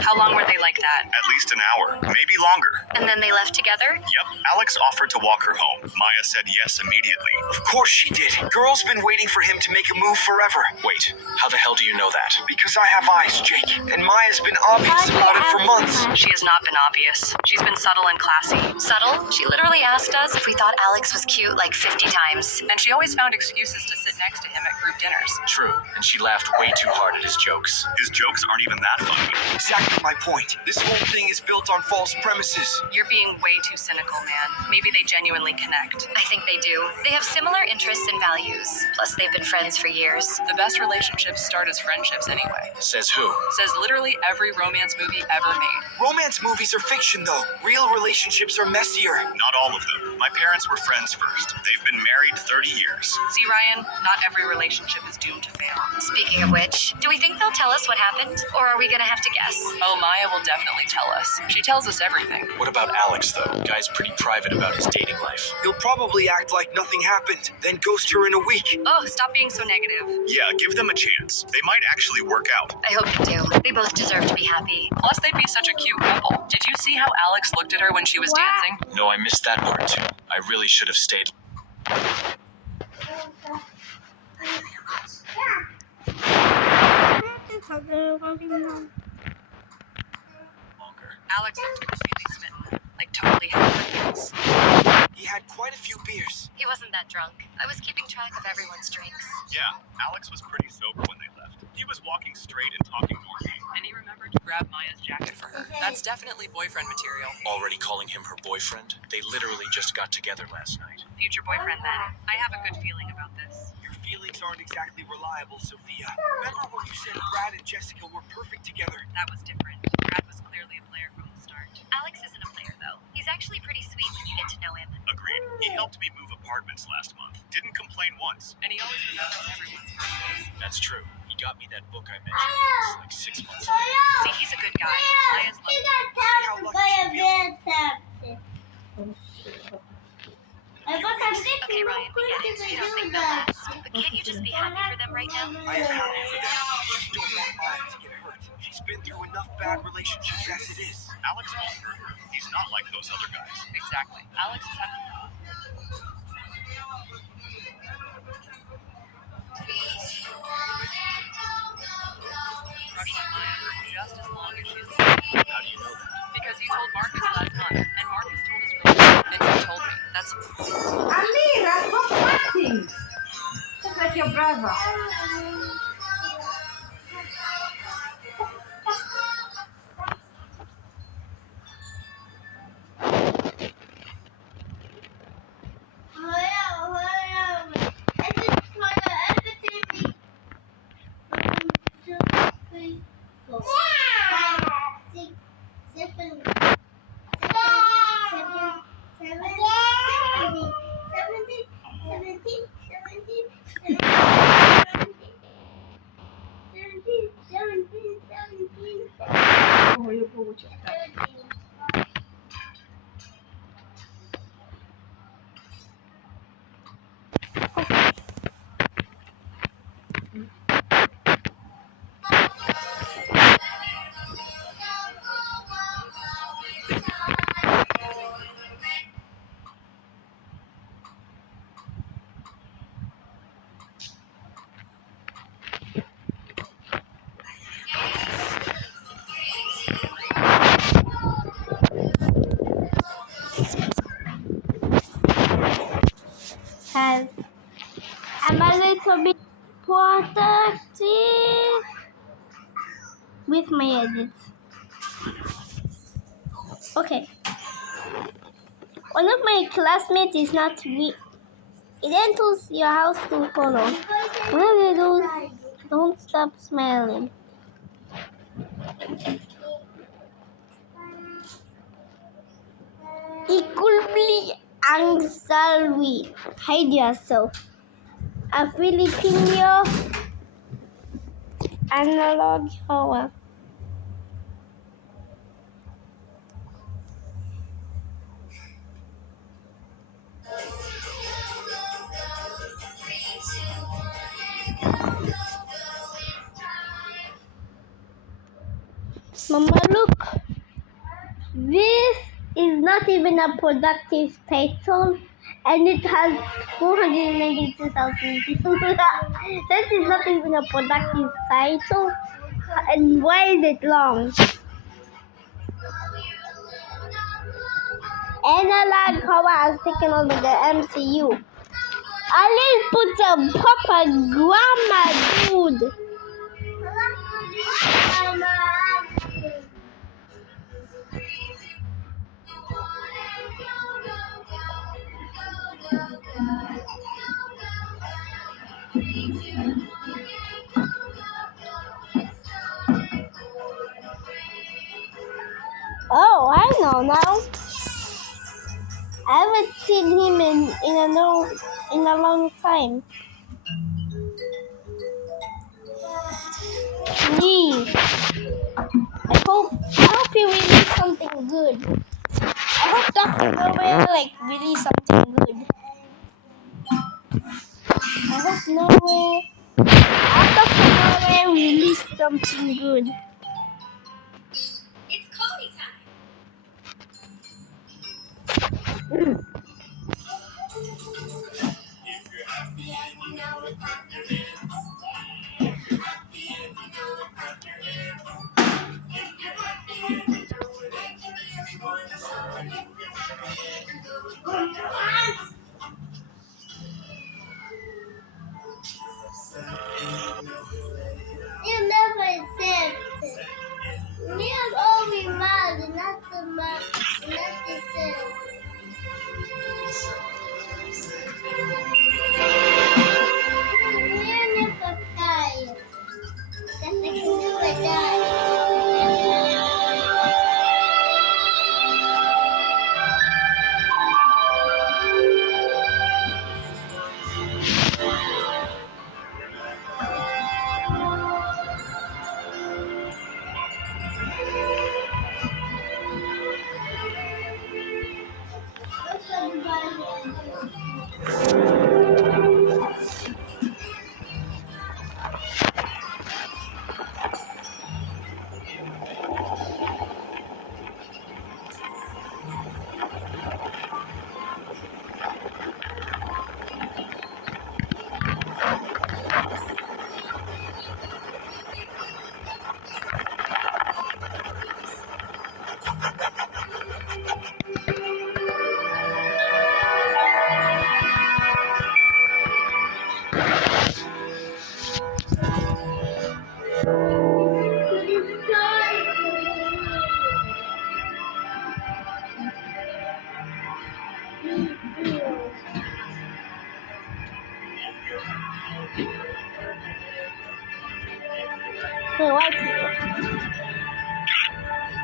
How long were they like that? At least an hour, maybe longer. And then they left together? Yep. Alex offered to walk her home. Maya said yes immediately. Of course she did. Girl's been waiting for him to make a move forever. Wait, how the hell do you know that? Because I have eyes, Jake. And Maya's been obvious about it for months. She has not been obvious. She's been subtle and classy. Subtle? She literally asked us if we thought Alex was cute like 50 times. And she always found excuses to sit next to him at group dinners. True, and she laughed way too hard at his jokes. His jokes aren't even that funny. Exactly my point. This whole thing is built on false premises. You're being way too cynical, man. Maybe they genuinely connect. I think they do. They have similar interests and values. Plus, they've been friends for years. The best relationships start as friendships anyway. Says who? Says literally every romance movie ever made. Romance movies are fiction, though. Real relationships are messier. Not all of them. My parents were friends first. They've been married 30 years. See, Ryan, not every relationship is doomed to fail. Speaking of which, do we think they'll tell us what happened? Or are we gonna have to guess? Oh, Maya will definitely tell us. She tells us everything. What about Alex, though? Guy's pretty private about his dating life. He'll probably act like nothing happened, then ghost her in a week. Oh, stop being so negative. Yeah, give them a chance. They might actually work out. I hope you do. They both deserve to be happy. Plus, they'd be such a cute couple. Did you see how Alex looked at her when she was dancing? No, I missed that part too. I really should have stayed. Alex looked completely smitten, like totally head over heels. He had quite a few beers. He wasn't that drunk. I was keeping track of everyone's drinks. Yeah, Alex was pretty sober when they left. He was walking straight and talking normally. And he remembered to grab Maya's jacket for her. That's definitely boyfriend material. Already calling him her boyfriend? They literally just got together last night. Future boyfriend then. I have a good feeling about this. Your feelings aren't exactly reliable, Sophia. Remember when you said Brad and Jessica were perfect together? That was different. Brad was clearly a player from the start. Alex isn't a player, though. He's actually pretty sweet when you get to know him. Agreed. He helped me move apartments last month. Didn't complain once. And he always remembers everyone's birthdays. That's true. He got me that book I mentioned. It was like 6 months ago. See, he's a good guy. Maya's lovely. Okay, Ryan, we get it. You don't think they'll last. But can't you just be happy for them right now? I am happy for them. I just don't want Maya to get hurt. She's been through enough bad relationships as it is. Alex won't hurt her. He's not like those other guys. Exactly. Alex is happy. Crush on Maya for just as long as she's How do you know that? Because he told Marcus last month, and Marcus told his girlfriend, and she told me. That's Amira, stop fighting. Just like your brother. I'm a little bit protective with my edits. Okay. One of my classmates is not it enters your house to follow. One of those, don't stop smiling. Equally anxiety. Hide yourself. A Filipino analog horror. Mama, look. This is not even a productive title, and it has 492,000 views. That is not even a productive title. And why is it long? Analog Horror has taken over the MCU. At least put some proper grammar, dude. Oh, I know now. I haven't seen him in a long time. Please. I hope something good. I hope Dr. Norway like release something good. I hope Dr. Norway release something good. It's Cody time. You never said me and only mad, not the man, not the same. You never die. That's the never die. Hey, white people.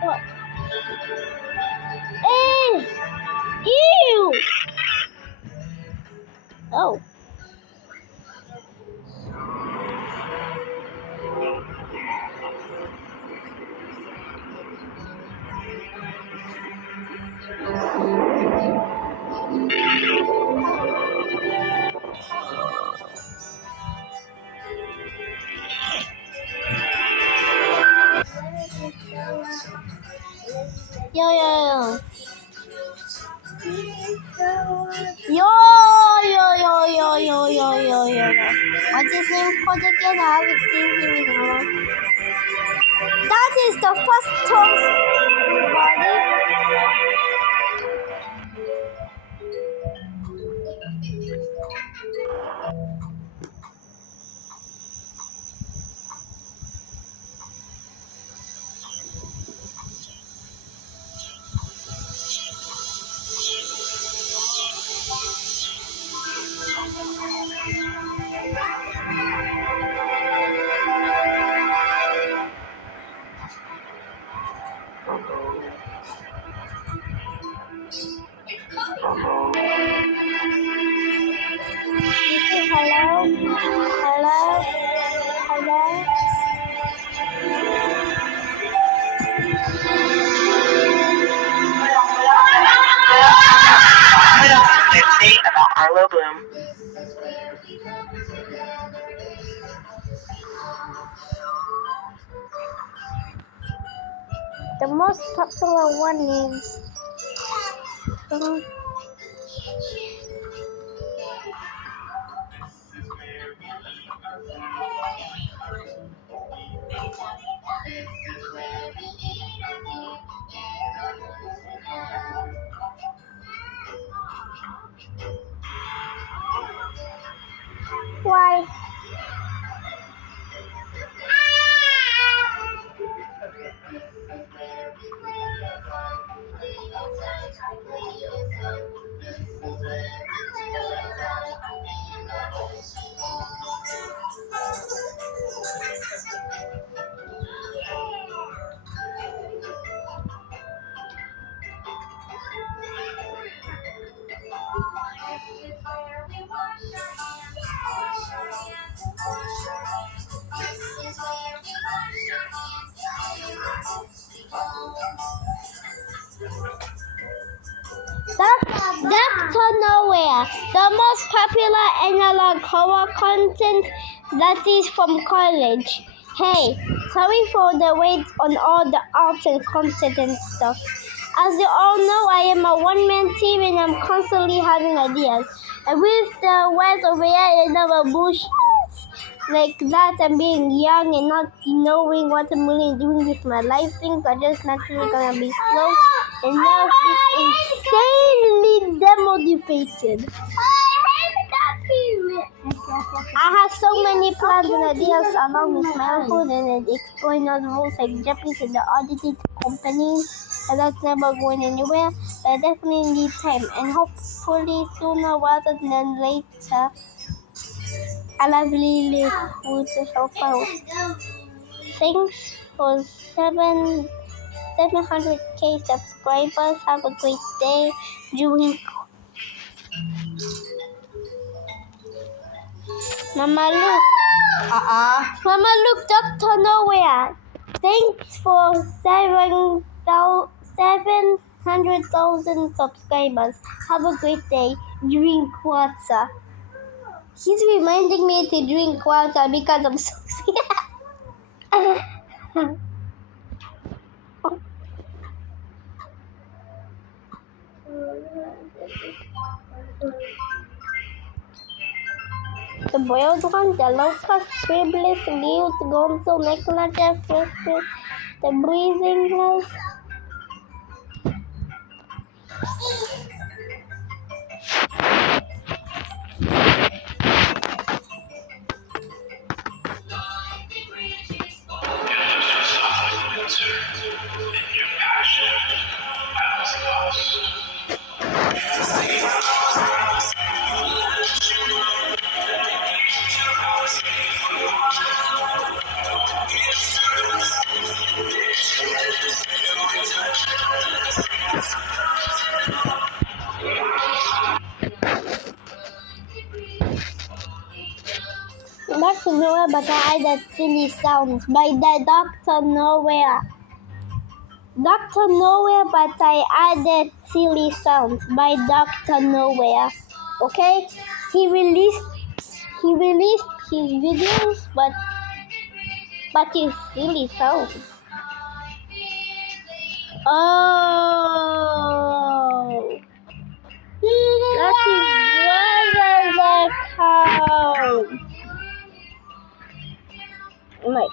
What? Hey! Ew! Oh. Yo, yo, yo. Yo, yo, yo, yo, yo, yo, yo, yo. What's his name called again? I haven't seen him in a while. That is the first toast body. You say hello? Hello? Hello? About Arlo Bloom. The most popular one is why? Dr. Nowhere, the most popular analog horror content that is from college. Hey, sorry for the wait on all the art and content and stuff. As you all know, I am a one-man team and I'm constantly having ideas. And with the words of AI and other bullshit like that and being young and not knowing what I'm really doing with my life, things are just naturally gonna be slow and now it's insanely demotivated. I have so many plans and ideas along with my own and exploring other roles like jumping to the audited company, and that's never going anywhere. But I definitely need time and hopefully sooner rather than later I'll have really who to help out. Thanks for 700k subscribers. Have a great day. Doing Mama Luke. Mama Luke, Dr. Nowhere. Thanks for 700,000 subscribers. Have a great day. Drink water. He's reminding me to drink water because I'm so sick. The boiled one, the locust, scribblers, guilt, gonzo, necklace, frosted, the breathing house. Dr. Nowhere, but I added silly sounds by the Dr. Nowhere. Dr. Nowhere, but I added silly sounds by Dr. Nowhere. Okay? He released his videos, but his silly sounds. Oh, that is brother's account. Oh my.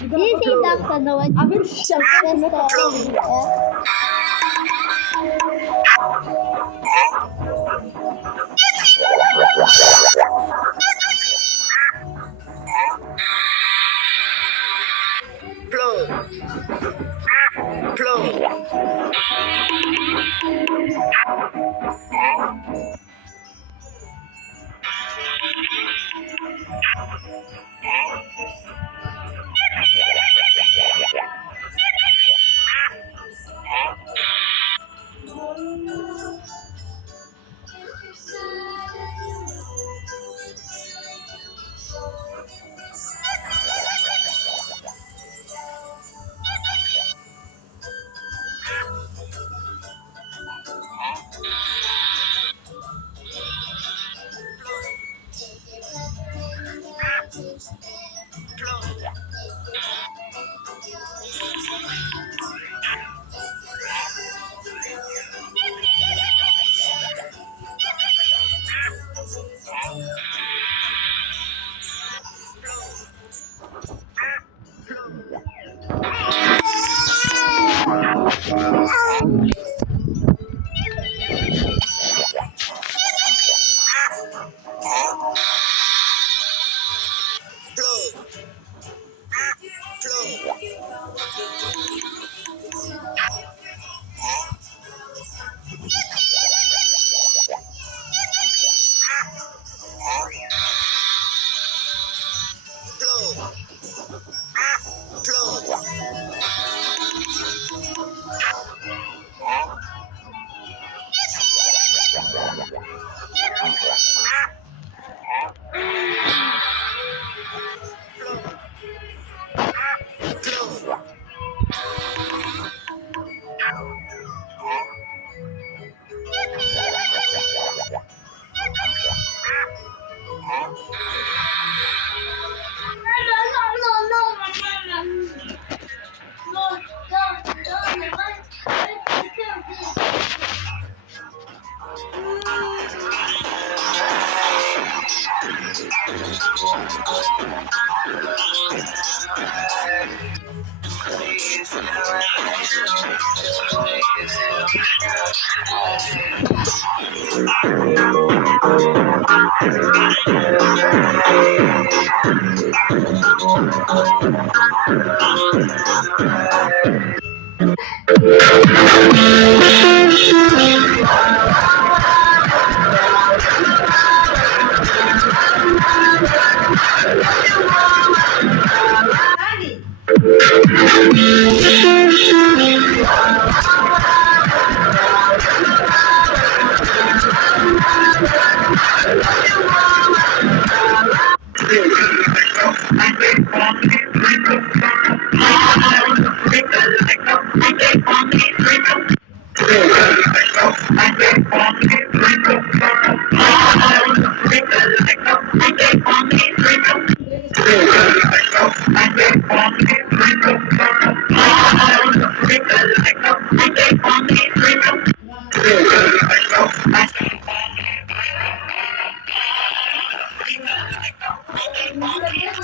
This is Dr. Nowhere. I've been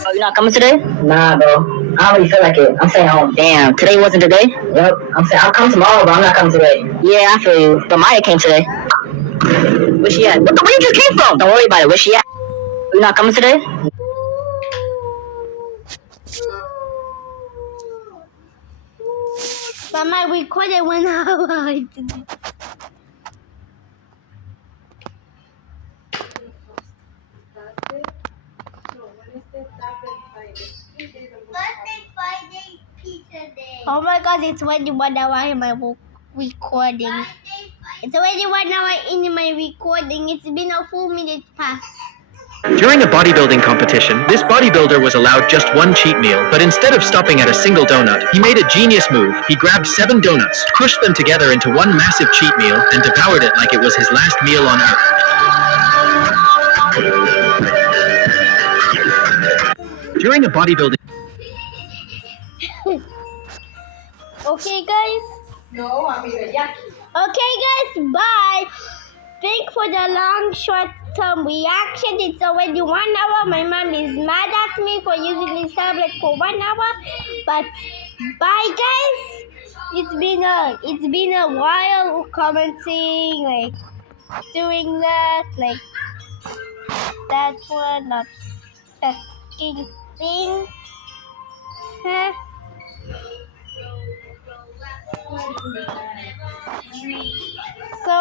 Oh, you're not coming today? Nah, bro. I don't really feel like it. I'm staying home. Damn, today wasn't the day? Yep. I'm saying I'll come tomorrow, but I'm not coming today. Yeah, I feel you. But Maya came today. Where she at? Where you just came from? Don't worry about it. Where she at? You're not coming today? But my recording went out. Oh my god, it's already 1 hour in my recording. It's already 1 hour in my recording. It's been a full minute past. During a bodybuilding competition, this bodybuilder was allowed just one cheat meal, but instead of stopping at a single donut, he made a genius move. He grabbed 7 donuts, crushed them together into one massive cheat meal, and devoured it like it was his last meal on Earth. During a bodybuilding... Okay, guys? No, I mean a yaki. Okay, guys, bye. Thanks for the long, short-term reaction. It's already 1 hour. My mom is mad at me for using this tablet for 1 hour. But bye, guys. It's been a while commenting, like doing that, like that one, not that thing. Huh? So